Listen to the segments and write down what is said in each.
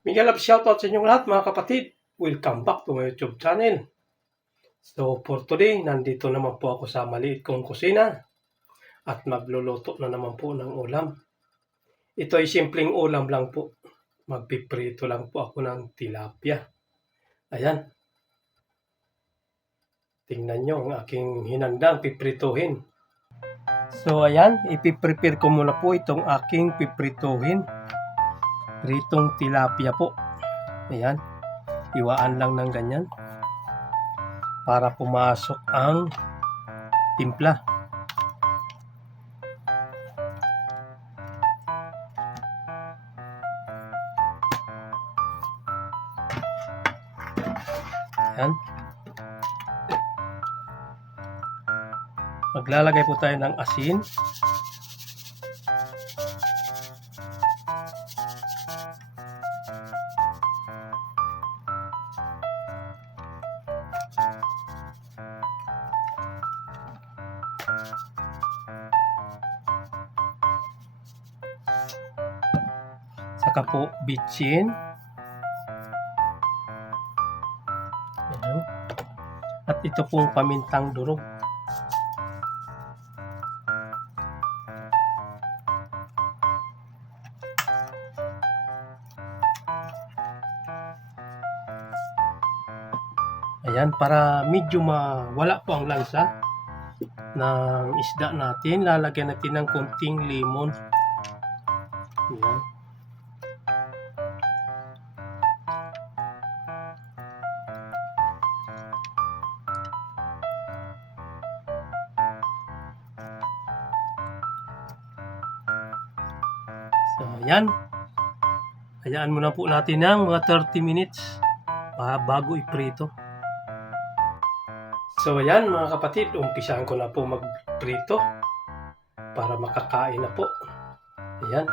Miguel Love, shoutout sa inyong lahat mga kapatid. Welcome back to my YouTube channel. So for today, nandito naman po ako sa maliit kong kusina at magluluto na naman po ng ulam. Ito ay simpleng ulam lang po. Magpiprito lang po ako ng tilapia. Ayan. Tingnan nyo ang aking hinandang piprituhin. So ayan, ipiprepare ko muna po itong aking piprituhin. Pritong tilapia po. Ayan. Iwaan lang ng ganyan para pumasok ang timpla. Ayan. Maglalagay po tayo ng asin. Saka po bitchin. Ayan. At ito pong pamintang durog. Ayan, para medyo mawala po ang lansa ng isda natin, lalagyan natin ng konting lemon. Ayan. So, ayan. Hayaan muna po natin ng mga 30 minutes bago iprito. So ayan mga kapatid, umpisahan ko na po magprito para makakain na po. Ayan.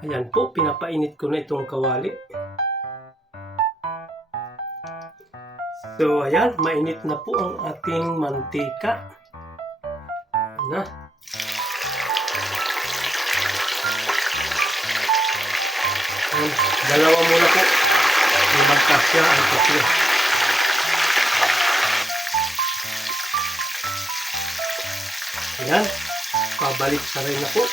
Ayan po, pinapainit ko na itong kawali. So ayan, mainit na po ang ating mantika. Ayan na. Ayan, dalawa muna po. Magkasya ang tatlo. Ayan, pabalik sa rin na po.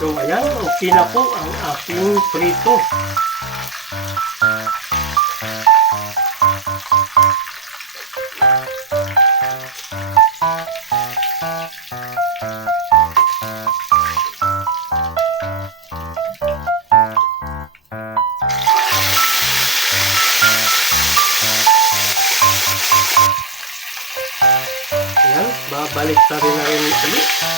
So ayan, okay na po ang ating prito. Ayan, babalik na rin ulit.